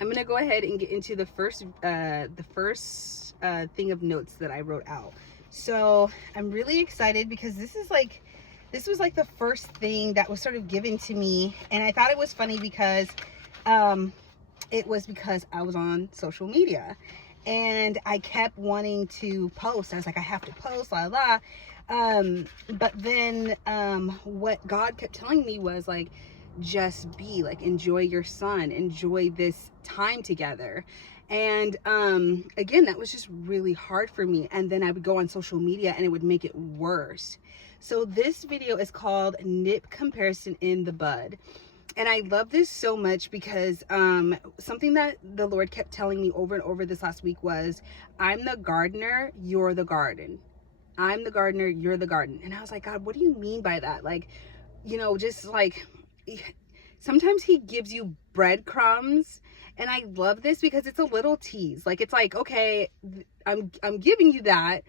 I'm gonna go ahead and get into the first thing of notes that I wrote out. So I'm really excited because this was like the first thing that was sort of given to me, and I thought it was funny because it was because I was on social media and I kept wanting to post. I was like, I have to post, la la. But then what God kept telling me was like, just be like, enjoy your son, enjoy this time together. And again, that was just really hard for me. And then I would go on social media and it would make it worse. So this video is called Nip Comparison in the Bud. And I love this so much because something that the Lord kept telling me over and over this last week was, I'm the gardener, you're the garden. I'm the gardener, you're the garden. And I was like, God, what do you mean by that? Like, you know, just like, sometimes he gives you breadcrumbs. And I love this because it's a little tease. Like, it's like, okay, I'm giving you that.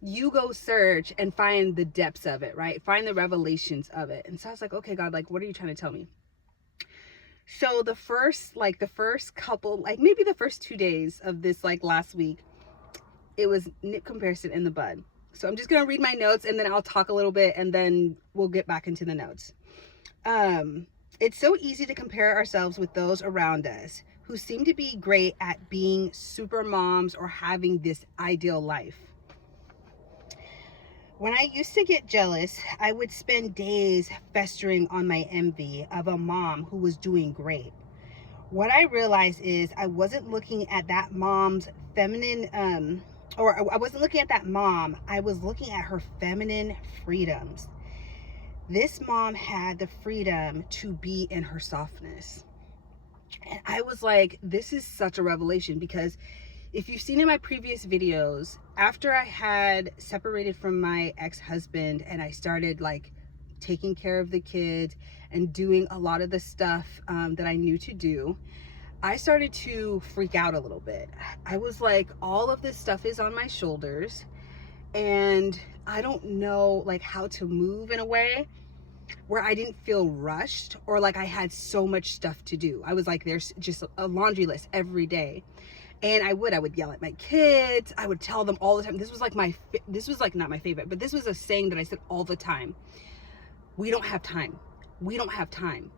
You go search and find the depths of it, right? Find the revelations of it. And so I was like, okay, God, like, what are you trying to tell me? So the first couple, like maybe the first 2 days of this, like last week, it was nip comparison in the bud. So I'm just going to read my notes and then I'll talk a little bit and then we'll get back into the notes. It's so easy to compare ourselves with those around us who seem to be great at being super moms or having this ideal life. When I used to get jealous, I would spend days festering on my envy of a mom who was doing great. What I realized is I wasn't looking at that mom's feminine, I wasn't looking at that mom. I was looking at her feminine freedoms. This mom had the freedom to be in her softness. And I was like, this is such a revelation, because if you've seen in my previous videos, after I had separated from my ex-husband and I started like taking care of the kids and doing a lot of the stuff that I knew to do, I started to freak out a little bit. I was like, all of this stuff is on my shoulders and I don't know like how to move in a way where I didn't feel rushed or like I had so much stuff to do. I was like, there's just a laundry list every day. And I would yell at my kids. I would tell them all the time. This was like not my favorite, but this was a saying that I said all the time. We don't have time. We don't have time.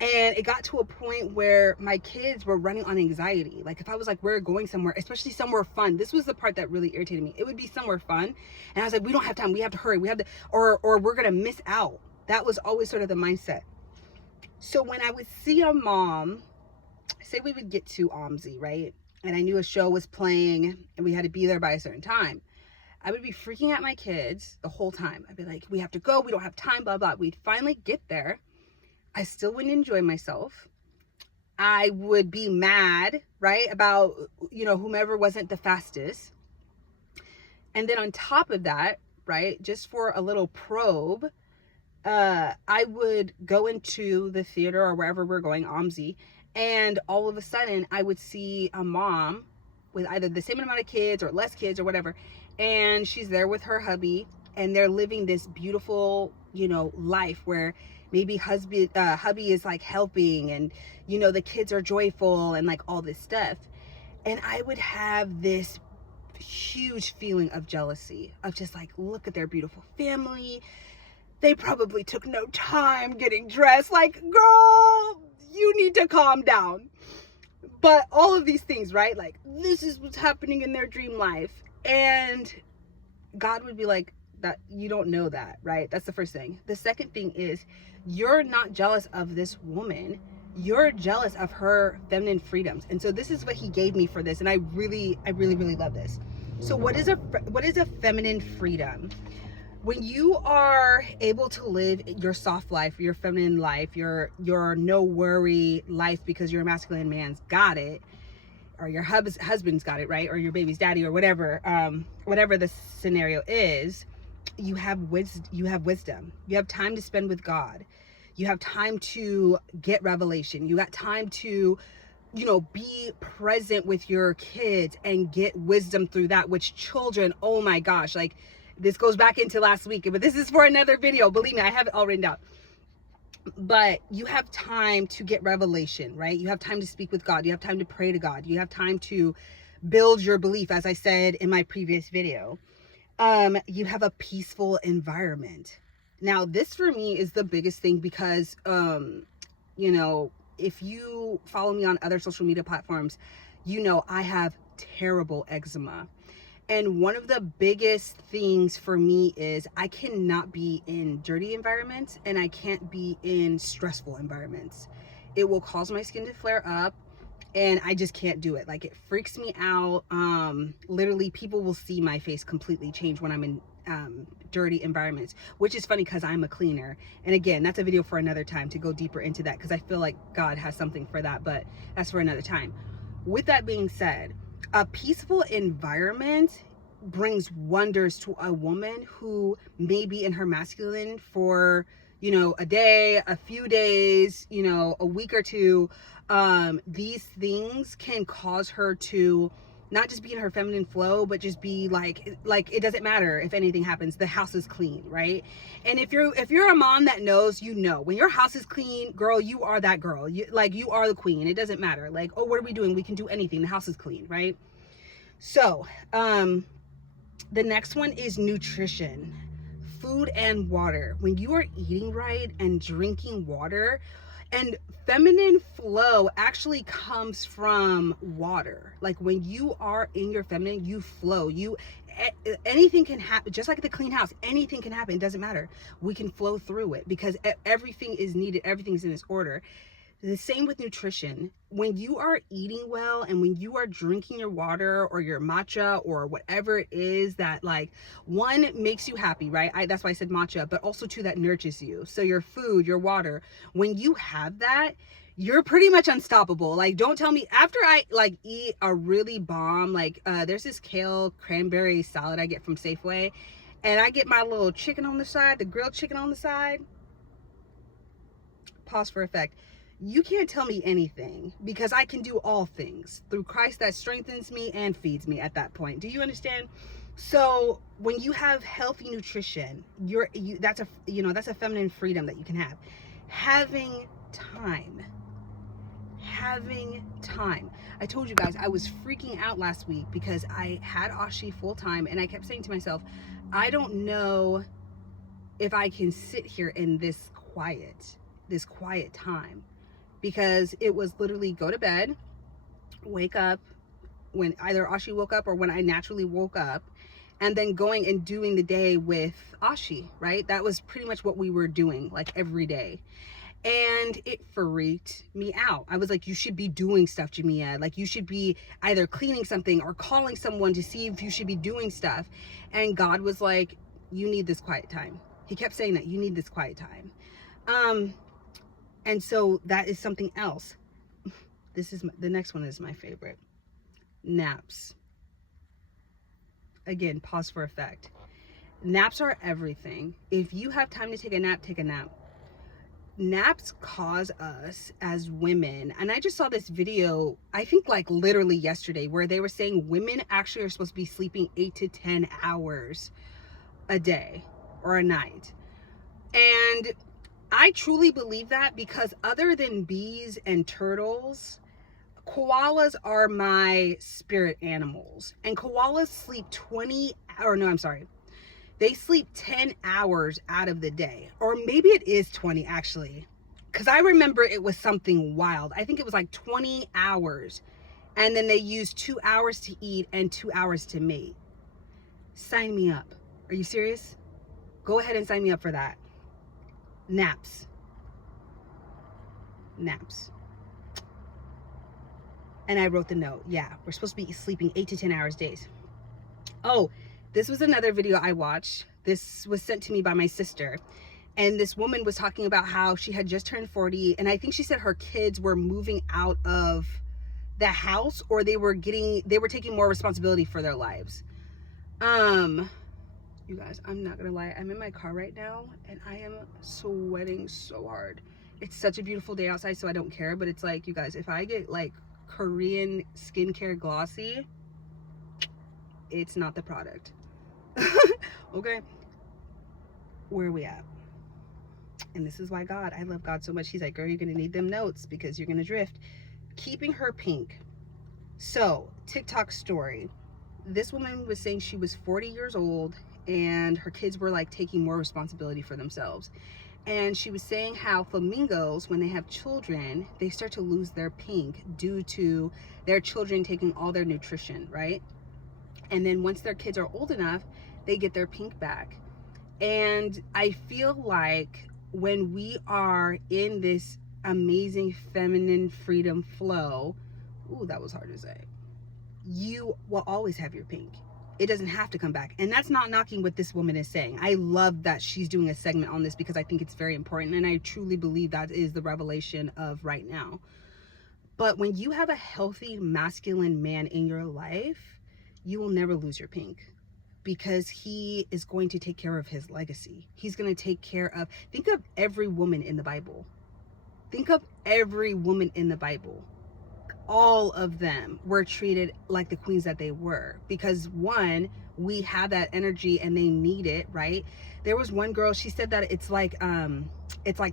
And it got to a point where my kids were running on anxiety. Like if I was like, we're going somewhere, especially somewhere fun. This was the part that really irritated me. It would be somewhere fun. And I was like, we don't have time. We have to hurry. We have to, or we're going to miss out. That was always sort of the mindset. So when I would see a mom, say we would get to OMSI, right? And I knew a show was playing and we had to be there by a certain time, I would be freaking at my kids the whole time. I'd be like, we have to go. We don't have time, blah, blah. We'd finally get there. I still wouldn't enjoy myself. I would be mad, right? About, you know, whomever wasn't the fastest. And then on top of that, right, just for a little probe, I would go into the theater or wherever we're going, OMSI, and all of a sudden I would see a mom with either the same amount of kids or less kids or whatever, and she's there with her hubby and they're living this beautiful, you know, life where maybe hubby is like helping and, you know, the kids are joyful and like all this stuff. And I would have this huge feeling of jealousy of just like, look at their beautiful family. They probably took no time getting dressed. Like, girl, you need to calm down. But all of these things, right? Like, this is what's happening in their dream life. And God would be like, that you don't know that, right? That's the first thing. The second thing is, you're not jealous of this woman. You're jealous of her feminine freedoms. And so this is what he gave me for this. And I really love this. So what is a feminine freedom? When you are able to live your soft life, your feminine life, your no worry life because your masculine man's got it, or your husband's got it, right? Or your baby's daddy, or whatever the scenario is, you have wisdom. You have time to spend with God. You have time to get revelation. You got time to, you know, be present with your kids and get wisdom through that, which children, oh my gosh, like, this goes back into last week, but this is for another video. Believe me, I have it all written down. but you have time to get revelation, right? You have time to speak with God. You have time to pray to God. You have time to build your belief, as I said in my previous video. You have a peaceful environment. Now, this for me is the biggest thing because, you know, if you follow me on other social media platforms, you know I have terrible eczema. And one of the biggest things for me is I cannot be in dirty environments and I can't be in stressful environments. It will cause my skin to flare up and I just can't do it. Like, it freaks me out. Literally, people will see my face completely change when I'm in dirty environments, which is funny because I'm a cleaner. And again, that's a video for another time to go deeper into that, because I feel like God has something for that, but that's for another time. With that being said, a peaceful environment brings wonders to a woman who may be in her masculine for, you know, a day, a few days, you know, a week or two. These things can cause her to not just be in her feminine flow, but just be like it doesn't matter if anything happens, the house is clean, right? And if you're a mom that knows, you know, when your house is clean, girl, you are that girl. You are the queen. It doesn't matter. Like, oh, what are we doing? We can do anything. The house is clean, right? So, the next one is nutrition, food and water. When you are eating right and drinking water, and feminine flow actually comes from water. Like, when you are in your feminine, you flow. Anything can happen, just like the clean house. Anything can happen. It doesn't matter. We can flow through it because everything is needed. Everything's in its order. The same with nutrition. When you are eating well and when you are drinking your water or your matcha or whatever it is that, like, one, makes you happy, right? That's why I said matcha, but also two, that nourishes you. So your food, your water, when you have that, you're pretty much unstoppable. Like, don't tell me, after I like eat a really bomb, like there's this kale cranberry salad I get from Safeway, and I get my little chicken on the side, the grilled chicken on the side. Pause for effect. You can't tell me anything, because I can do all things through Christ that strengthens me and feeds me at that point. Do you understand? So when you have healthy nutrition, that's a feminine freedom that you can have. Having time. I told you guys I was freaking out last week because I had Ashi full time, and I kept saying to myself, I don't know if I can sit here in this quiet time, because it was literally go to bed, wake up when either Ashi woke up or when I naturally woke up, and then going and doing the day with Ashi, right? That was pretty much what we were doing, like, every day. And it freaked me out. I was like, you should be doing stuff, Jamia. Like, you should be either cleaning something or calling someone to see if you should be doing stuff. And God was like, you need this quiet time. He kept saying that you need this quiet time. And so that is something else. The next one is my favorite. Naps. Again, pause for effect. Naps are everything. If you have time to take a nap, take a nap. Naps cause us as women, and I just saw this video, I think like literally yesterday, where they were saying women actually are supposed to be sleeping 8 to 10 hours a day or a night. And I truly believe that, because other than bees and turtles, koalas are my spirit animals. And koalas sleep they sleep 10 hours out of the day. Or maybe it is 20, actually. Because I remember it was something wild. I think it was like 20 hours. And then they use 2 hours to eat and 2 hours to mate. Sign me up. Are you serious? Go ahead and sign me up for that. Naps. And I wrote the note. Yeah, we're supposed to be sleeping 8 to 10 hours days. Oh, this was another video I watched. This was sent to me by my sister. And this woman was talking about how she had just turned 40. And I think she said her kids were moving out of the house, or they were taking more responsibility for their lives. You guys, I'm not gonna lie. I'm in my car right now and I am sweating so hard. It's such a beautiful day outside, so I don't care. But it's like, you guys, if I get like Korean skincare glossy, it's not the product. Okay, where are we at? And this is why I love God so much. He's like, girl, you're going to need them notes because you're going to drift. Keeping her pink. So, TikTok story. This woman was saying she was 40 years old and her kids were like taking more responsibility for themselves. And she was saying how flamingos, when they have children, they start to lose their pink due to their children taking all their nutrition, right? And then once their kids are old enough, they get their pink back. And I feel like when we are in this amazing feminine freedom flow, ooh, that was hard to say, you will always have your pink. It doesn't have to come back. And that's not knocking what this woman is saying. I love that she's doing a segment on this because I think it's very important. And I truly believe that is the revelation of right now. But when you have a healthy masculine man in your life, you will never lose your pink because he is going to take care of his legacy. He's going to take care of, think of every woman in the Bible. Think of every woman in the Bible. All of them were treated like the queens that they were because one, we have that energy and they need it, right? There was one girl, she said that it's like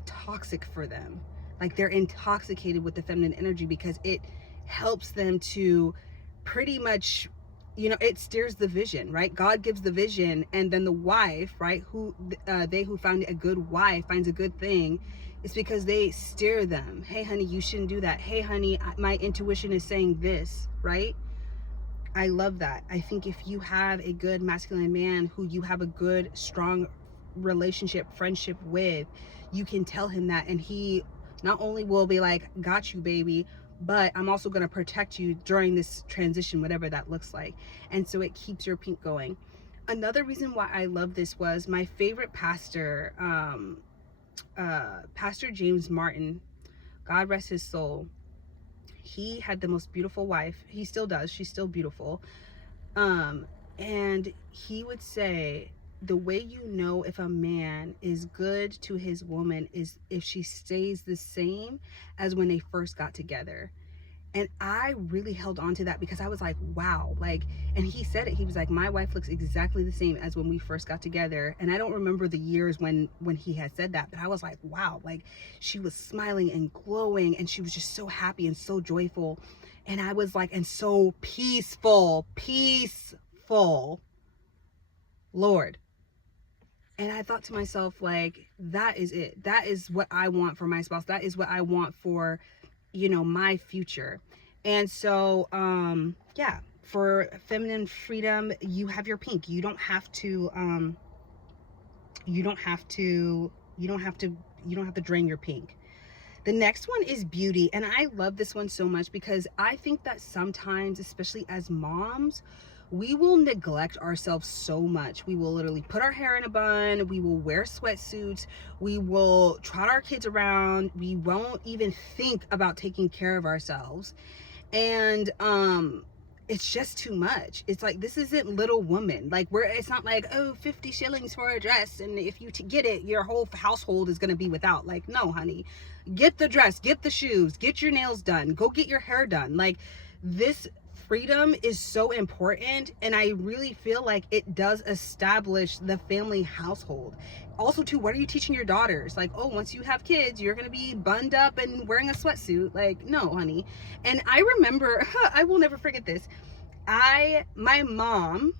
toxic for them. Like they're intoxicated with the feminine energy because it helps them to pretty much, you know, it steers the vision, right? God gives the vision, and then the wife, right? They who find a good wife finds a good thing. It's because they steer them. Hey, honey, you shouldn't do that. Hey, honey, my intuition is saying this, right? I love that. I think if you have a good masculine man who you have a good, strong relationship, friendship with, you can tell him that, and he not only will be like, got you, baby, but I'm also going to protect you during this transition, whatever that looks like. And so it keeps your pink going. Another reason why I love this was my favorite pastor, Pastor James Martin, God rest his soul. He had the most beautiful wife. He still does. She's still beautiful. And he would say, the way you know if a man is good to his woman is if she stays the same as when they first got together. And I really held on to that because I was like, wow, like, and he said it, he was like, my wife looks exactly the same as when we first got together. And I don't remember the years when he had said that, but I was like, wow, like she was smiling and glowing and she was just so happy and so joyful. And I was like, and so peaceful, Lord. And I thought to myself, like, that is it. That is what I want for my spouse. That is what I want for, you know, my future. And so, yeah, for feminine freedom, you have your pink. You don't have to drain your pink. The next one is beauty. And I love this one so much because I think that sometimes, especially as moms, we will neglect ourselves so much. We will literally put our hair in a bun. We will wear sweatsuits. We will trot our kids around. We won't even think about taking care of ourselves. And it's just too much. It's like, this isn't Little Woman. Like, it's not like, oh, 50 shillings for a dress, and if you get it, your whole household is going to be without. Like, no, honey. Get the dress, get the shoes, get your nails done, go get your hair done. Like, this freedom is so important, and I really feel like it does establish the family household. Also, too, what are you teaching your daughters? Like, oh, once you have kids, you're gonna be bunned up and wearing a sweatsuit. Like, no, honey. And I remember, I will never forget this. My mom,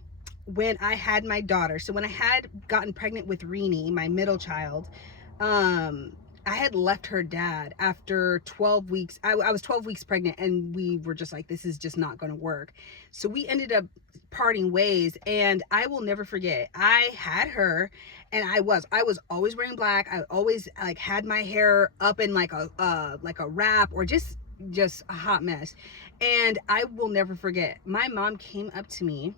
when I had my daughter, so when I had gotten pregnant with Renee, my middle child, I had left her dad after 12 weeks. I was 12 weeks pregnant, and we were just like, this is just not going to work. So we ended up parting ways, and I will never forget. I had her, and I was always wearing black. I always like had my hair up in like a wrap, or just a hot mess. And I will never forget. My mom came up to me,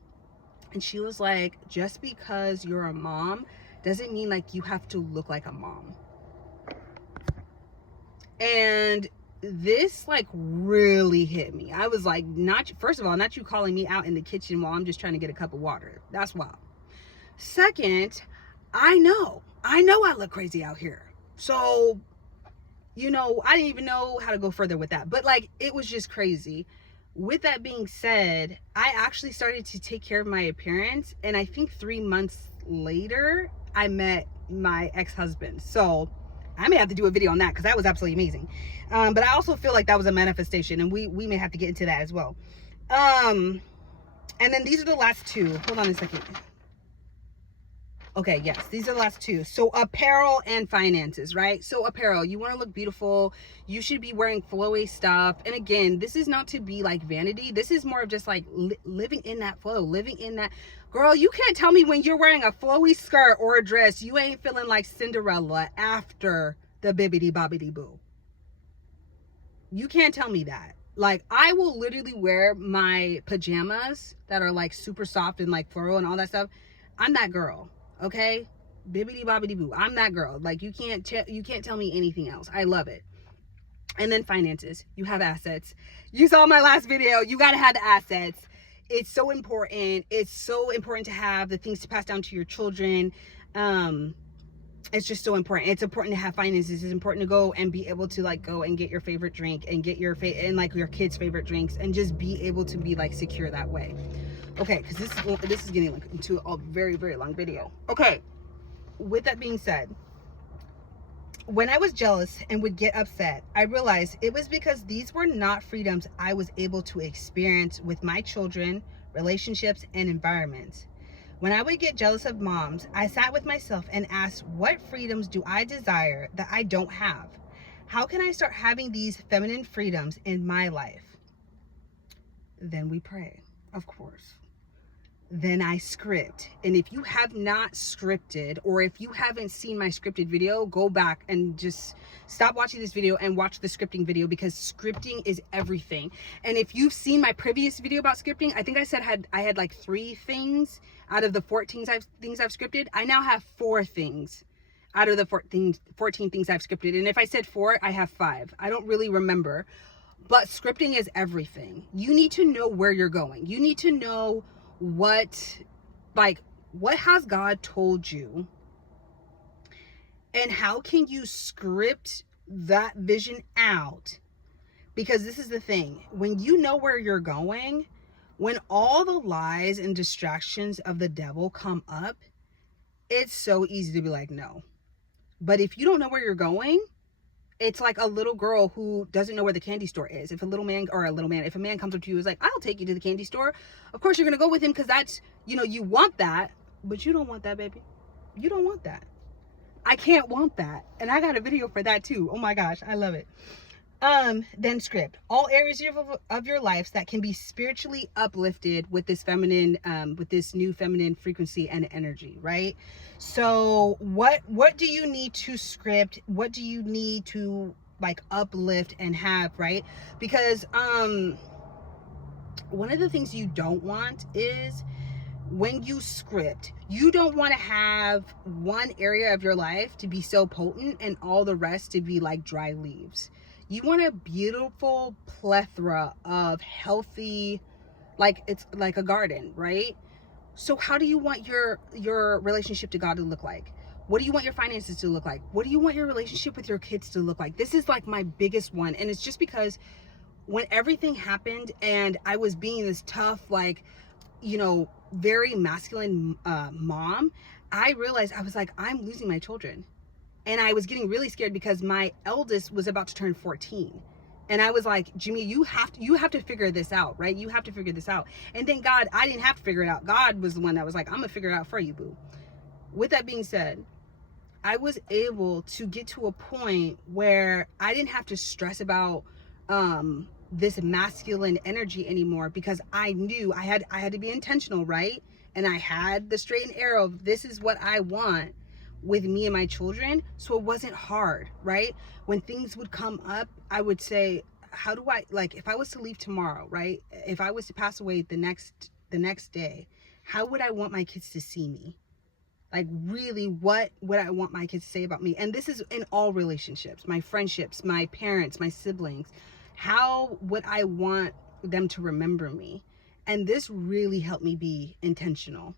and she was like, just because you're a mom doesn't mean like you have to look like a mom. And this like really hit me. I was like, first of all, not you calling me out in the kitchen while I'm just trying to get a cup of water. That's wild. Second, I know I look crazy out here. So, you know, I didn't even know how to go further with that. But like, it was just crazy. With that being said, I actually started to take care of my appearance. And I think 3 months later, I met my ex-husband. So I may have to do a video on that because that was absolutely amazing. But I also feel like that was a manifestation, and we may have to get into that as well. And then these are the last two. Hold on a second. Okay, yes, these are the last two. So apparel and finances, right? So apparel, you want to look beautiful. You should be wearing flowy stuff. And again, this is not to be like vanity. This is more of just like living in that flow, living in that. Girl, you can't tell me when you're wearing a flowy skirt or a dress, you ain't feeling like Cinderella after the bibbidi bobbidi boo. You can't tell me that. Like, I will literally wear my pajamas that are like super soft and like floral and all that stuff. I'm that girl. Okay, bibbidi bobbidi boo. I'm that girl. Like, you can't tell me anything else. I love it. And then finances. You have assets. You saw my last video. You got to have the assets. It's so important. It's so important to have the things to pass down to your children. It's just so important. It's important to have finances. It's important to go and be able to like go and get your favorite drink and get your and like your kids' favorite drinks and just be able to be like secure that way. Okay, because this is getting like into a very, very long video. Okay, with that being said, when I was jealous and would get upset, I realized it was because these were not freedoms I was able to experience with my children, relationships, and environments. When I would get jealous of moms, I sat with myself and asked, what freedoms do I desire that I don't have? How can I start having these feminine freedoms in my life? Then we pray, of course. Then I script. And if you have not scripted, or if you haven't seen my scripted video, go back and just stop watching this video and watch the scripting video, because scripting is everything. And if you've seen my previous video about scripting, I think I said I had like 3 things out of the 14 things I've scripted. I now have 4 things out of the 14 things I've scripted. And if I said 4, I have 5. I don't really remember. But scripting is everything. You need to know where you're going. You need to know what has God told you, and how can you script that vision out? Because this is the thing, when you know where you're going, when all the lies and distractions of the devil come up, it's so easy to be like, no. But if you don't know where you're going, it's like a little girl who doesn't know where the candy store is. If a man comes up to you and is like, I'll take you to the candy store, of course you're going to go with him, because that's, you want that, but you don't want that, baby. You don't want that. I can't want that. And I got a video for that too. Oh my gosh, I love it. Then script all areas of your lives that can be spiritually uplifted with this feminine, with this new feminine frequency and energy, right? So what do you need to script? What do you need to like uplift and have, right? Because one of the things you don't want is, when you script, you don't want to have one area of your life to be so potent and all the rest to be like dry leaves. You want a beautiful plethora of healthy, like it's like a garden, right? So how do you want your relationship to God to look like? What do you want your finances to look like? What do you want your relationship with your kids to look like? This is like my biggest one. And it's just because when everything happened and I was being this tough, like, very masculine mom, I realized I was like, I'm losing my children. And I was getting really scared because my eldest was about to turn 14. And I was like, Jimmy, you have to figure this out, right? You have to figure this out. And then God, I didn't have to figure it out. God was the one that was like, I'm gonna figure it out for you, boo. With that being said, I was able to get to a point where I didn't have to stress about this masculine energy anymore, because I knew I had to be intentional, right? And I had the straight and arrow. This is what I want with me and my children. So it wasn't hard, right? When things would come up, I would say, how do I, like, if I was to leave tomorrow, right? If I was to pass away the next day, how would I want my kids to see me? Like, really, what would I want my kids to say about me? And this is in all relationships, my friendships, my parents, my siblings. How would I want them to remember me? And this really helped me be intentional.